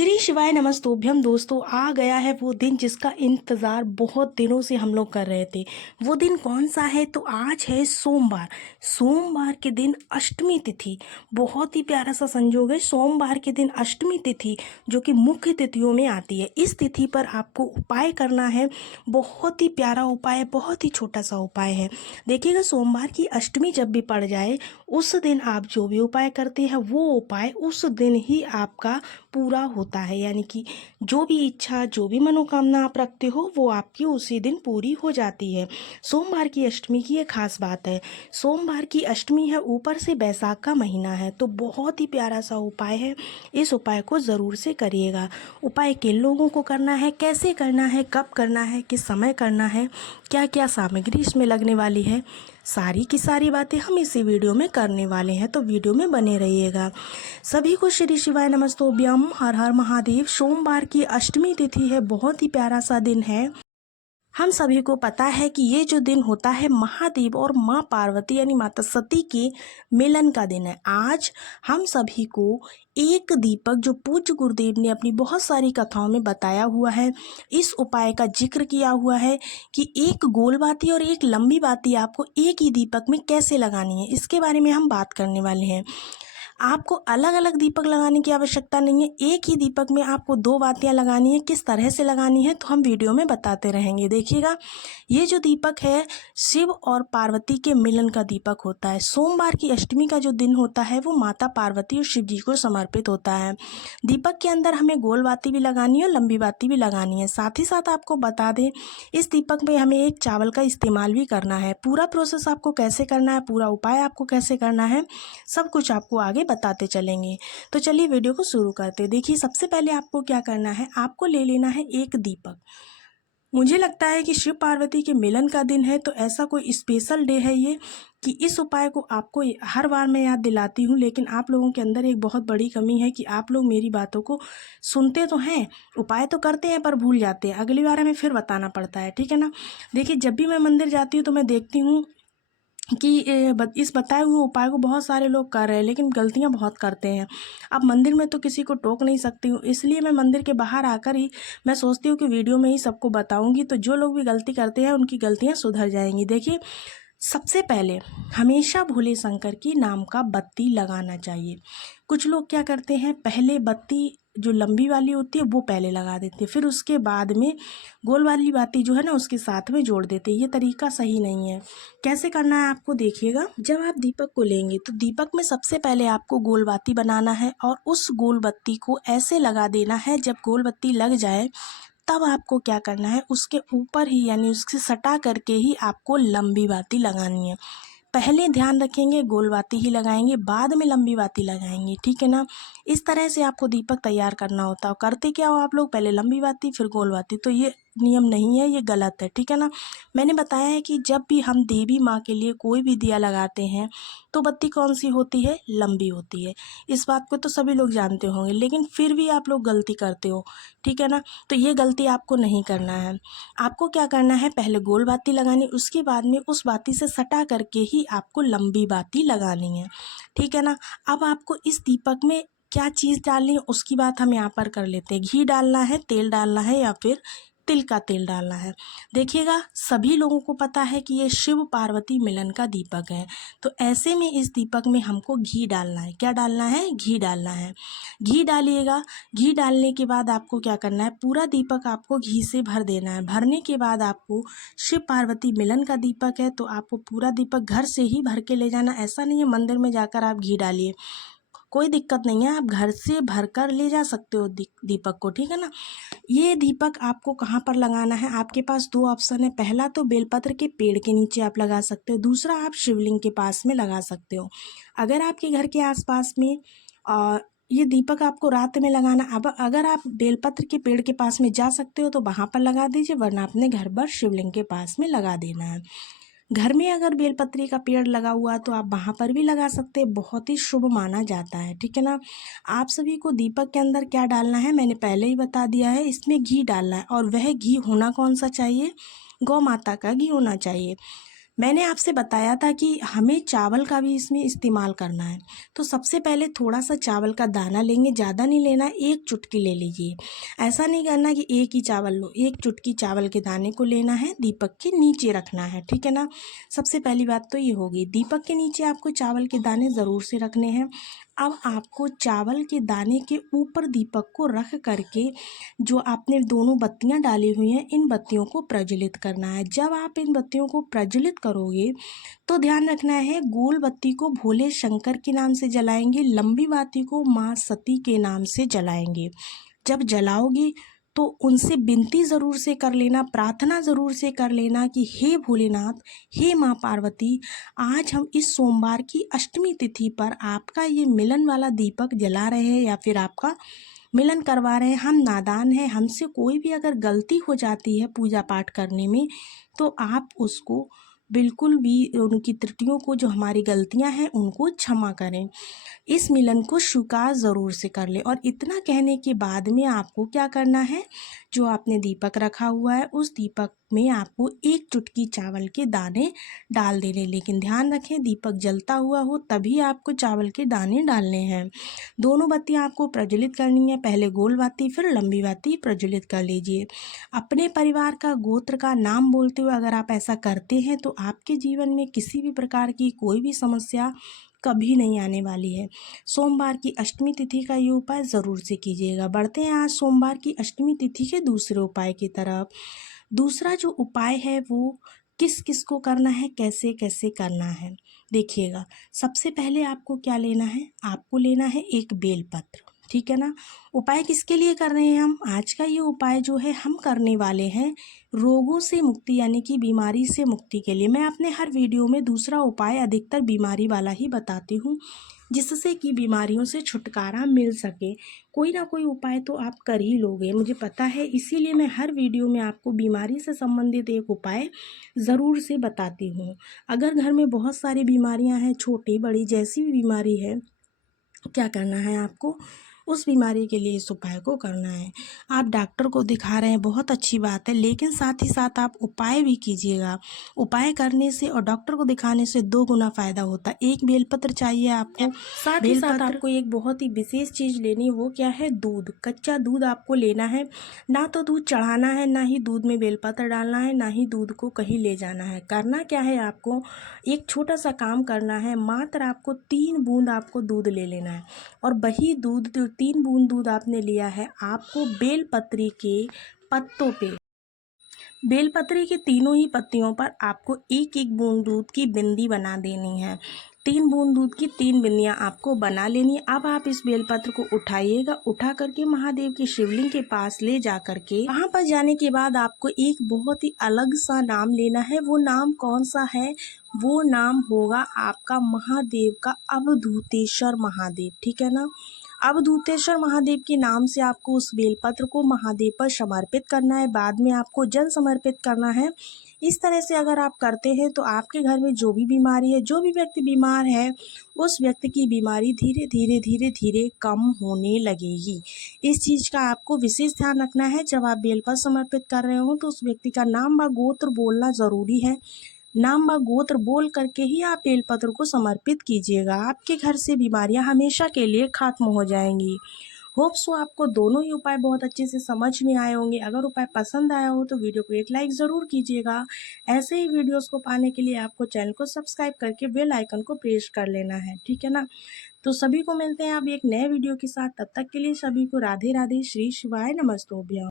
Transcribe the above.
श्री शिवाय नमस्तोभ्यम दोस्तों, आ गया है वो दिन जिसका इंतज़ार बहुत दिनों से हम लोग कर रहे थे। वो दिन कौन सा है? तो आज है सोमवार। सोमवार के दिन अष्टमी तिथि। बहुत ही प्यारा सा संयोग है। सोमवार के दिन अष्टमी तिथि जो कि मुख्य तिथियों में आती है। इस तिथि पर आपको उपाय करना है। बहुत ही प्यारा उपाय है, बहुत ही छोटा सा उपाय है। देखिएगा, सोमवार की अष्टमी जब भी पड़ जाए उस दिन आप जो भी उपाय करते हैं वो उपाय उस दिन ही आपका पूरा होता है। यानी कि जो भी इच्छा, जो भी मनोकामना आप रखते हो वो आपकी उसी दिन पूरी हो जाती है। सोमवार की अष्टमी की ये खास बात है। सोमवार की अष्टमी है, ऊपर से बैसाख का महीना है, तो बहुत ही प्यारा सा उपाय है। इस उपाय को ज़रूर से करिएगा। उपाय किन लोगों को करना है, कैसे करना है, कब करना है, किस समय करना है, क्या क्या सामग्री इसमें लगने वाली है, सारी की सारी बातें हम इसी वीडियो में करने वाले हैं, तो वीडियो में बने रहिएगा। सभी को श्री शिवाय नमस्तोभ्यम, हर हर महादेव। सोमवार की अष्टमी तिथि है, बहुत ही प्यारा सा दिन है। हम सभी को पता है कि ये जो दिन होता है महादेव और माँ पार्वती यानी माता सती के मिलन का दिन है। आज हम सभी को एक दीपक, जो पूज्य गुरुदेव ने अपनी बहुत सारी कथाओं में बताया हुआ है, इस उपाय का जिक्र किया हुआ है कि एक गोल बाती और एक लंबी बाती आपको एक ही दीपक में कैसे लगानी है, इसके बारे में हम बात करने वाले हैं। आपको अलग अलग दीपक लगाने की आवश्यकता नहीं है, एक ही दीपक में आपको दो बातियां लगानी है। किस तरह से लगानी है तो हम वीडियो में बताते रहेंगे। देखिएगा, ये जो दीपक है शिव और पार्वती के मिलन का दीपक होता है। सोमवार की अष्टमी का जो दिन होता है वो माता पार्वती और शिव जी को समर्पित होता है। दीपक के अंदर हमें गोल बाती भी लगानी है और लंबी बाती भी लगानी है। साथ ही साथ आपको बता दें, इस दीपक में हमें एक चावल का इस्तेमाल भी करना है। पूरा प्रोसेस आपको कैसे करना है, पूरा उपाय आपको कैसे करना है, सब कुछ आपको आगे बताते चलेंगे। तो चलिए वीडियो को शुरू करते हैं। देखिए, सबसे पहले आपको क्या करना है, आपको ले लेना है एक दीपक। मुझे लगता है कि शिव पार्वती के मिलन का दिन है, तो ऐसा कोई स्पेशल डे है ये कि इस उपाय को आपको हर बार मैं याद दिलाती हूँ, लेकिन आप लोगों के अंदर एक बहुत बड़ी कमी है कि आप लोग मेरी बातों को सुनते तो हैं, उपाय तो करते हैं पर भूल जाते हैं। अगली बार हमें फिर बताना पड़ता है, ठीक है ना। देखिए, जब भी मैं मंदिर जाती हूँ तो मैं देखती हूँ कि इस बताए हुए उपाय को बहुत सारे लोग कर रहे हैं, लेकिन गलतियां बहुत करते हैं। अब मंदिर में तो किसी को टोक नहीं सकती हूँ, इसलिए मैं मंदिर के बाहर आकर ही मैं सोचती हूँ कि वीडियो में ही सबको बताऊंगी, तो जो लोग भी गलती करते हैं उनकी गलतियां सुधर जाएंगी। देखिए, सबसे पहले हमेशा भोले शंकर की नाम का बत्ती लगाना चाहिए। कुछ लोग क्या करते हैं, पहले बत्ती जो लंबी वाली होती है वो पहले लगा देते हैं, फिर उसके बाद में गोल वाली बाती जो है ना उसके साथ में जोड़ देते हैं। ये तरीका सही नहीं है। कैसे करना है आपको देखिएगा। जब आप दीपक को लेंगे तो दीपक में सबसे पहले आपको गोल बाती बनाना है और उस गोल बत्ती को ऐसे लगा देना है, जब गोल बत्ती लग जाए तब आपको क्या करना है, उसके ऊपर ही यानी उससे सटा करके ही आपको लंबी बाती लगानी है। पहले ध्यान रखेंगे गोल बाती ही लगाएंगे, बाद में लंबी बाती लगाएंगे, ठीक है ना। इस तरह से आपको दीपक तैयार करना होता है। करते क्या हो आप लोग, पहले लंबी बाती फिर गोल बाती, तो ये नियम नहीं है, ये गलत है, ठीक है ना। मैंने बताया है कि जब भी हम देवी माँ के लिए कोई भी दिया लगाते हैं तो बत्ती कौन सी होती है, लंबी होती है। इस बात को तो सभी लोग जानते होंगे, लेकिन फिर भी आप लोग गलती करते हो, ठीक है ना। तो ये गलती आपको नहीं करना है। आपको क्या करना है, पहले गोल बाती लगानी, उसके बाद में उस बाती से सटा करके ही आपको लंबी बाती लगानी है, ठीक है ना। अब आपको इस दीपक में क्या चीज़ डालनी है उसकी बात हम यहाँ पर कर लेते हैं। घी डालना है, तेल डालना है, या फिर तिल का तेल डालना है। देखिएगा, सभी लोगों को पता है कि ये शिव पार्वती मिलन का दीपक है, तो ऐसे में इस दीपक में हमको घी डालना है। क्या डालना है, घी डालना है। घी डालिएगा। घी डालने के बाद आपको क्या करना है, पूरा दीपक आपको घी से भर देना है। भरने के बाद आपको, शिव पार्वती मिलन का दीपक है तो आपको पूरा दीपक घर से ही भर के ले जाना। ऐसा नहीं है मंदिर में जाकर आप घी डालिए, कोई दिक्कत नहीं है, आप घर से भर कर ले जा सकते हो दीपक को, ठीक है ना। ये दीपक आपको कहाँ पर लगाना है, आपके पास दो ऑप्शन है। पहला तो बेलपत्र के पेड़ के नीचे आप लगा सकते हो, दूसरा आप शिवलिंग के पास में लगा सकते हो। अगर आपके घर के आसपास में ये दीपक आपको रात में लगाना, अब अगर आप बेलपत्र के पेड़ के पास में जा सकते हो तो वहाँ पर लगा दीजिए, वरना अपने घर पर शिवलिंग के पास में लगा देना है। घर में अगर बेलपत्री का पेड़ लगा हुआ है तो आप वहाँ पर भी लगा सकते हैं, बहुत ही शुभ माना जाता है, ठीक है ना। आप सभी को दीपक के अंदर क्या डालना है मैंने पहले ही बता दिया है, इसमें घी डालना है, और वह घी होना कौन सा चाहिए, गौ माता का घी होना चाहिए। मैंने आपसे बताया था कि हमें चावल का भी इसमें इस्तेमाल करना है। तो सबसे पहले थोड़ा सा चावल का दाना लेंगे, ज़्यादा नहीं लेना, एक चुटकी ले लीजिए। ऐसा नहीं करना कि एक ही चावल लो, एक चुटकी चावल के दाने को लेना है, दीपक के नीचे रखना है, ठीक है ना। सबसे पहली बात तो ये होगी, दीपक के नीचे आपको चावल के दाने ज़रूर से रखने हैं। अब आपको चावल के दाने के ऊपर दीपक को रख करके जो आपने दोनों बत्तियां डाली हुई हैं, इन बत्तियों को प्रज्वलित करना है। जब आप इन बत्तियों को प्रज्वलित करोगे तो ध्यान रखना है, गोल बत्ती को भोले शंकर के नाम से जलाएंगे, लंबी बाती को माँ सती के नाम से जलाएंगे। जब जलाओगे तो उनसे विनती ज़रूर से कर लेना, प्रार्थना ज़रूर से कर लेना कि हे भोलेनाथ, हे माँ पार्वती, आज हम इस सोमवार की अष्टमी तिथि पर आपका ये मिलन वाला दीपक जला रहे हैं या फिर आपका मिलन करवा रहे हैं। हम नादान हैं, हमसे कोई भी अगर गलती हो जाती है पूजा पाठ करने में तो आप उसको बिल्कुल भी उनकी त्रुटियों को, जो हमारी गलतियां हैं उनको क्षमा करें। इस मिलन को स्वीकार ज़रूर से कर ले। और इतना कहने के बाद में आपको क्या करना है, जो आपने दीपक रखा हुआ है उस दीपक में आपको एक चुटकी चावल के दाने डाल देने, लेकिन ध्यान रखें दीपक जलता हुआ हो तभी आपको चावल के दाने डालने हैं। दोनों बत्तियां आपको प्रज्वलित करनी है, पहले गोल बाती फिर लंबी बाती प्रज्वलित कर लीजिए। अपने परिवार का गोत्र का नाम बोलते हुए अगर आप ऐसा करते हैं तो आपके जीवन में किसी भी प्रकार की कोई भी समस्या कभी नहीं आने वाली है। सोमवार की अष्टमी तिथि का ये उपाय ज़रूर से कीजिएगा। बढ़ते हैं आज सोमवार की अष्टमी तिथि के दूसरे उपाय की तरफ। दूसरा जो उपाय है वो किस किस को करना है, कैसे कैसे करना है, देखिएगा। सबसे पहले आपको क्या लेना है, आपको लेना है एक बेलपत्र, ठीक है ना। उपाय किसके लिए कर रहे हैं हम, आज का ये उपाय जो है हम करने वाले हैं रोगों से मुक्ति यानी कि बीमारी से मुक्ति के लिए। मैं अपने हर वीडियो में दूसरा उपाय अधिकतर बीमारी वाला ही बताती हूँ, जिससे कि बीमारियों से छुटकारा मिल सके। कोई ना कोई उपाय तो आप कर ही लोगे, मुझे पता है, इसीलिए मैं हर वीडियो में आपको बीमारी से संबंधित एक उपाय ज़रूर से बताती हूँ। अगर घर में बहुत सारी बीमारियाँ हैं, छोटी बड़ी जैसी भी बीमारी है, क्या करना है आपको, उस बीमारी के लिए इस उपाय को करना है। आप डॉक्टर को दिखा रहे हैं, बहुत अच्छी बात है, लेकिन साथ ही साथ आप उपाय भी कीजिएगा। उपाय करने से और डॉक्टर को दिखाने से दो गुना फायदा होता है। एक बेलपत्र चाहिए आपको, साथ ही साथ आपको एक बहुत ही विशेष चीज़ लेनी है, वो क्या है, दूध, कच्चा दूध आपको लेना है। ना तो दूध चढ़ाना है, ना ही दूध में बेलपत्र डालना है, ना ही दूध को कहीं ले जाना है। करना क्या है, आपको एक छोटा सा काम करना है, मात्र आपको 3 बूंद आपको दूध ले लेना है। और वही दूध, जो 3 बूंद दूध आपने लिया है, आपको बेलपत्री के पत्तों पे, बेलपत्री के तीनों ही पत्तियों पर आपको एक एक बूंद दूध की बिंदी बना देनी है। 3 बूंद दूध की 3 बिंदियाँ आपको बना लेनी है। अब आप इस बेलपत्र को उठाइएगा, उठा करके महादेव के शिवलिंग के पास ले जा करके, वहाँ पर जाने के बाद आपको एक बहुत ही अलग सा नाम लेना है। वो नाम कौन सा है, वो नाम होगा आपका महादेव का अवधूतेश्वर महादेव, ठीक है ना। अवधूतेश्वर महादेव के नाम से आपको उस बेलपत्र को महादेव पर समर्पित करना है, बाद में आपको जल समर्पित करना है। इस तरह से अगर आप करते हैं तो आपके घर में जो भी बीमारी है, जो भी व्यक्ति बीमार है, उस व्यक्ति की बीमारी धीरे धीरे धीरे धीरे कम होने लगेगी। इस चीज़ का आपको विशेष ध्यान रखना है। जब आप बेलपत्र समर्पित कर रहे हो तो उस व्यक्ति का नाम व गोत्र बोलना ज़रूरी है। नाम व गोत्र बोल करके ही आप बेलपत्र को समर्पित कीजिएगा। आपके घर से बीमारियां हमेशा के लिए खत्म हो जाएंगी। होप सो आपको दोनों ही उपाय बहुत अच्छे से समझ में आए होंगे। अगर उपाय पसंद आया हो तो वीडियो को एक लाइक ज़रूर कीजिएगा। ऐसे ही वीडियोस को पाने के लिए आपको चैनल को सब्सक्राइब करके बेल आइकन को प्रेस कर लेना है, ठीक है ना। तो सभी को मिलते हैं अब एक नए वीडियो के साथ, तब तक के लिए सभी को राधे राधे, श्री शिवाय नमस्तोभ्यम।